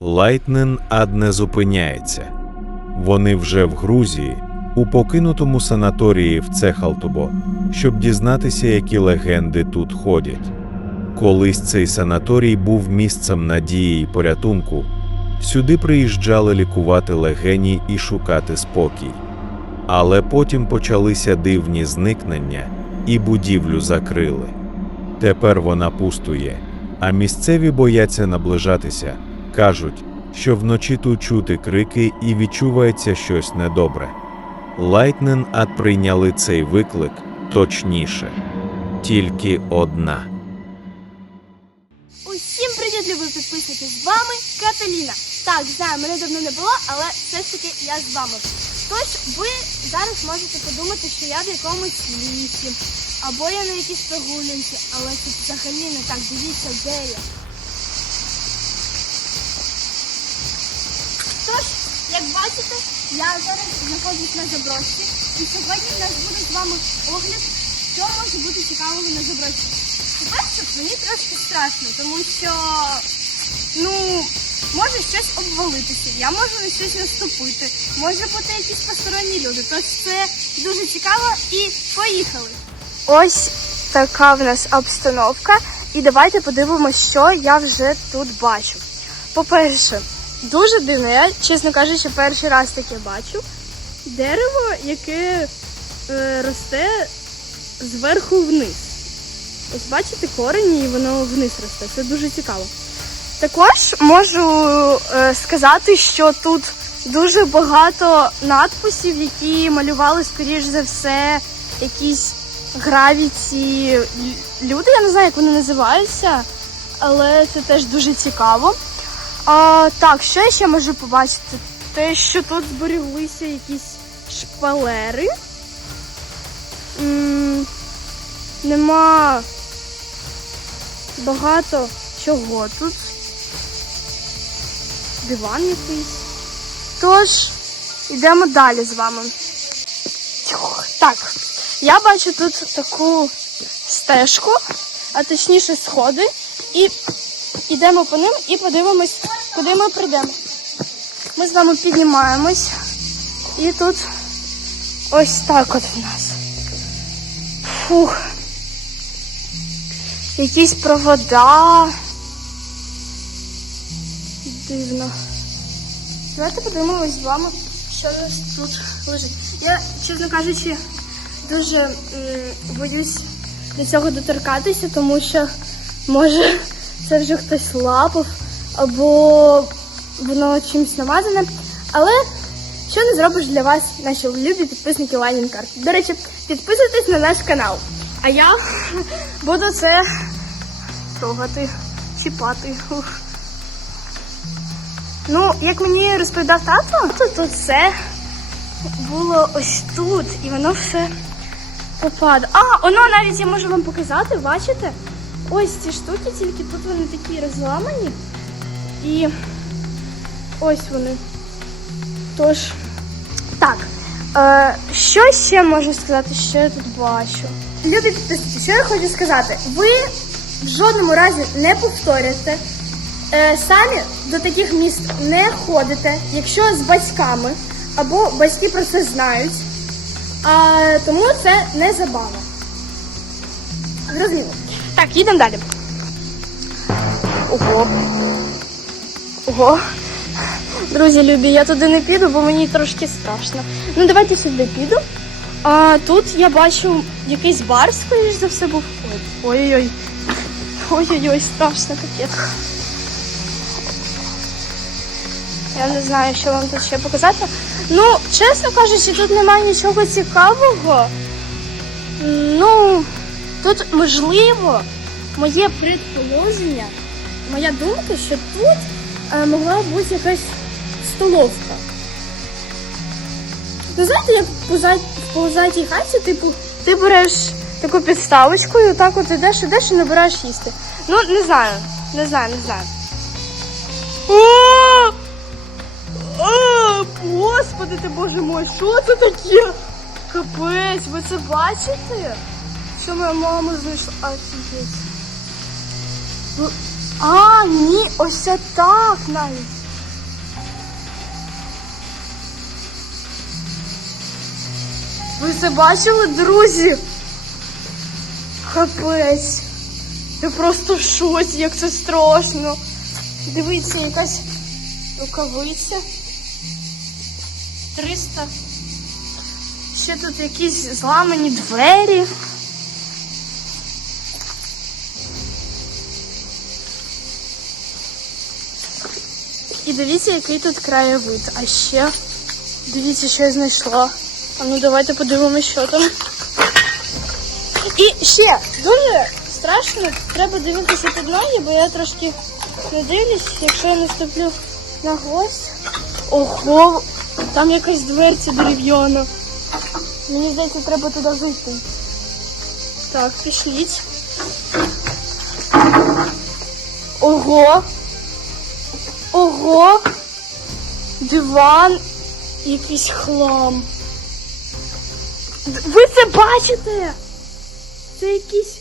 Лайтнен ад не зупиняється. Вони вже в Грузії, у покинутому санаторії в Цехалтубо, щоб дізнатися, які легенди тут ходять. Колись цей санаторій був місцем надії й порятунку. Сюди приїжджали лікувати легені і шукати спокій. Але потім почалися дивні зникнення, і будівлю закрили. Тепер вона пустує, а місцеві бояться наближатися. Кажуть, що вночі тут чути крики і відчувається щось недобре. Лайтнен ад прийняли цей виклик точніше. Тільки одна. Усім привіт, любі підписники! З вами Каталіна. Так, знаю, мене давно не було, але все ж таки я з вами. Тож ви зараз можете подумати, що я в якомусь лісі, або я на якійсь прогулянці, але це взагалі не так. Дивіться, де я. Тож, як бачите, я зараз знаходжусь на заброшці, і сьогодні в нас буде з вами огляд, що може бути цікавого на заброшці. По-перше, мені трошки страшно, тому що ну може щось обвалитися, я можу на щось наступити, може бути якісь посторонні люди. Тож це дуже цікаво і поїхали. Ось така в нас обстановка, і давайте подивимося, що я вже тут бачу. По-перше, дуже дивно, я, чесно кажучи, перший раз таке бачу. Дерево, яке е, росте зверху вниз. Ось бачите корені, і воно вниз росте. Це дуже цікаво. Також можу е, сказати, що тут дуже багато надписів, які малювали, скоріш за все, якісь гравіті л- люди. Я не знаю, як вони називаються, але це теж дуже цікаво. А, так, що я ще можу побачити? Те, що тут збереглися якісь шпалери. М, Нема багато чого тут. Диван якийсь. Тож, йдемо далі з вами. Так, я бачу тут таку стежку, а точніше сходи, і йдемо по ним і подивимось, куди ми прийдемо. Ми з вами піднімаємось, і тут ось так от в нас. Фух. Якісь провода. Дивно. Давайте подивимось з вами, що у нас тут лежить. Я, чесно кажучи, дуже боюсь до цього доторкатися, тому що може це вже хтось лапав або воно чимось намазане. Але що не зробиш для вас, наші любі підписники Лайнінг Карт. До речі, підписуйтесь на наш канал. А я буду це трогати, чіпати. Ну, як мені розповідав тато, то тут все було ось тут, і воно все попадає. А, воно навіть я можу вам показати, бачите? Ось ці штуки, тільки тут вони такі розламані. І ось вони. Тож, так. Е, що ще можу сказати, що я тут бачу? Любі підписники, що я хочу сказати? Ви в жодному разі не повторюєте. Е, самі до таких міст не ходите, якщо з батьками або батьки про це знають. А, тому це не забава. Зрозуміло. Так, їдемо далі. Ого. Ого. Друзі, любі, я туди не піду, бо мені трошки страшно. Ну, давайте сюди піду. А тут я бачу якийсь бар, скоріш за все, був. Ой, Ой-ой-ой. Ой-ой-ой, страшно капець. Я не знаю, що вам тут ще показати. Ну, чесно кажучи, тут немає нічого цікавого. Ну, тут можливо моє предположення, моя думка, що тут могла бути якась столовка. Ви знаєте, як в ползатій хаті, типу, ти береш таку підставочку і отак от ідеш, ідеш і набираєш їсти. Ну, не знаю, не знаю, не знаю. О! О, господи ти боже мой, що це таке? Капець, ви це бачите? Що моя мама знайшла? Офігеть. А, ні, ось це так навіть. Ви це бачили, друзі? Капець. Я просто в шоці, як це страшно. Дивіться, якась рукавиця. 300. Ще тут якісь зламані двері. Дивіться, який тут краєвид. А ще дивіться, що я знайшла. А ну давайте подивимося, що там. І ще дуже страшно, треба дивитися під ноги, бо я трошки не дивлюсь, якщо я наступлю на гвоздь. Ого, там якась дверця дерев'яна. Мені здається, треба туди зайти. Так, пішліть. Ого. Ого. Диван. Якийсь хлам. Ви це бачите? Це якісь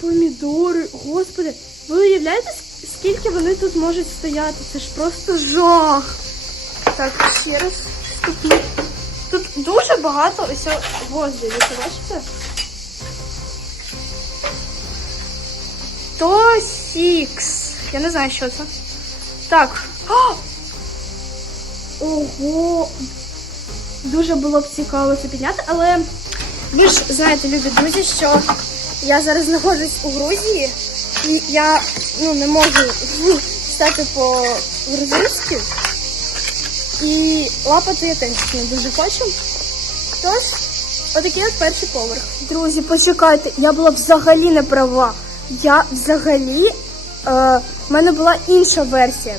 помідори. Господи, ви уявляєте, скільки вони тут можуть стояти? Це ж просто жах. Так, ще раз ступні. Тут дуже багато ось гвоздів, ви бачите? То фікс. Я не знаю, що це. Так. О! Ого! Дуже було б цікаво це підняти, але ви ж знаєте, любі друзі, що я зараз знаходжусь у Грузії, і я ну, не можу стати по-грузинськи. І лапати я теж не дуже хочу. Тож, отакий от перший поверх. Друзі, почекайте, я була взагалі не права. Я взагалі, в мене була інша версія.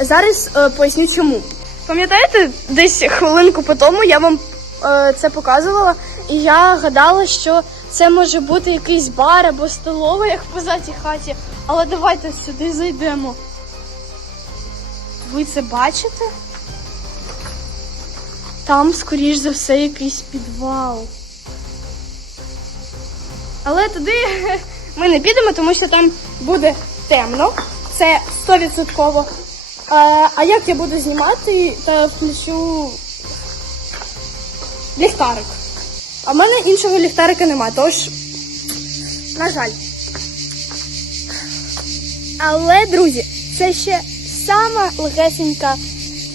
Зараз е, поясню чому. Пам'ятаєте, десь хвилинку по тому я вам е, це показувала, і я гадала, що це може бути якийсь бар або столова, як в позатій хаті. Але давайте сюди зайдемо. Ви це бачите? Там, скоріш за все, якийсь підвал. Але туди ми не підемо, тому що там буде темно. Це 100%. А, а як я буду знімати та включу ліхтарик? А в мене іншого ліхтарика нема, тож, на жаль. Але, друзі, це ще сама легесенька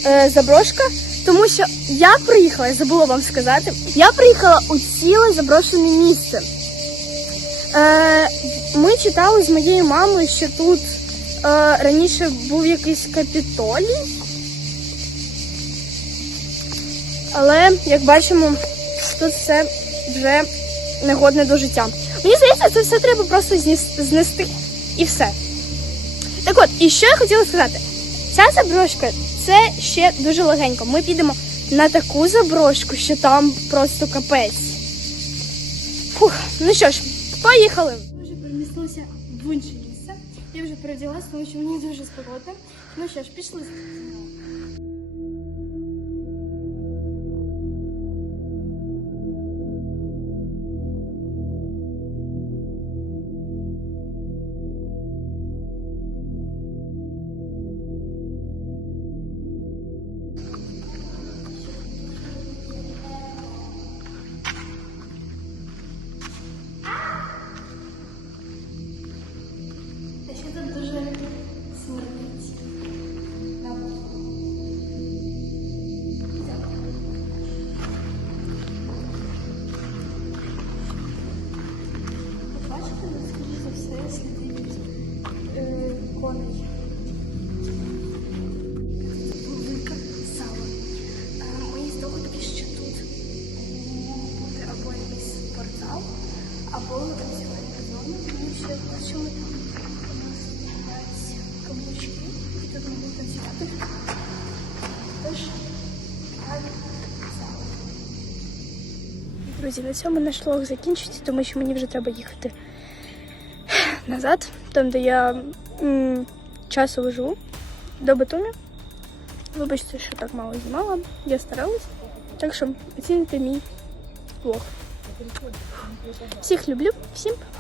е, заброшка, тому що я приїхала, я забула вам сказати, я приїхала у ціле заброшене місце. Е, ми читали з моєю мамою, що тут е, раніше був якийсь капітолій. Але, як бачимо, тут все вже негодне до життя. Мені здається, це все треба просто знести і все. Так от, і що я хотіла сказати? Ця заброшка це ще дуже легенько. Ми підемо на таку заброшку, що там просто капець. Фух, ну що ж, поїхали. Ми вже перемістилися в інше місце. Я вже переоділася, тому що мені дуже спокійно. Ну що ж, пішли. тому що бачили там у нас граються каблучки, і тут ми будемо танцювати. Тож, гарна зала. Друзі, на цьому наш влог закінчиться, тому що мені вже треба їхати назад, там, де я м, часово живу, до Батумі. Вибачте, що так мало знімала, я старалась. Так що оціните мій влог. Всіх люблю, всім па-па.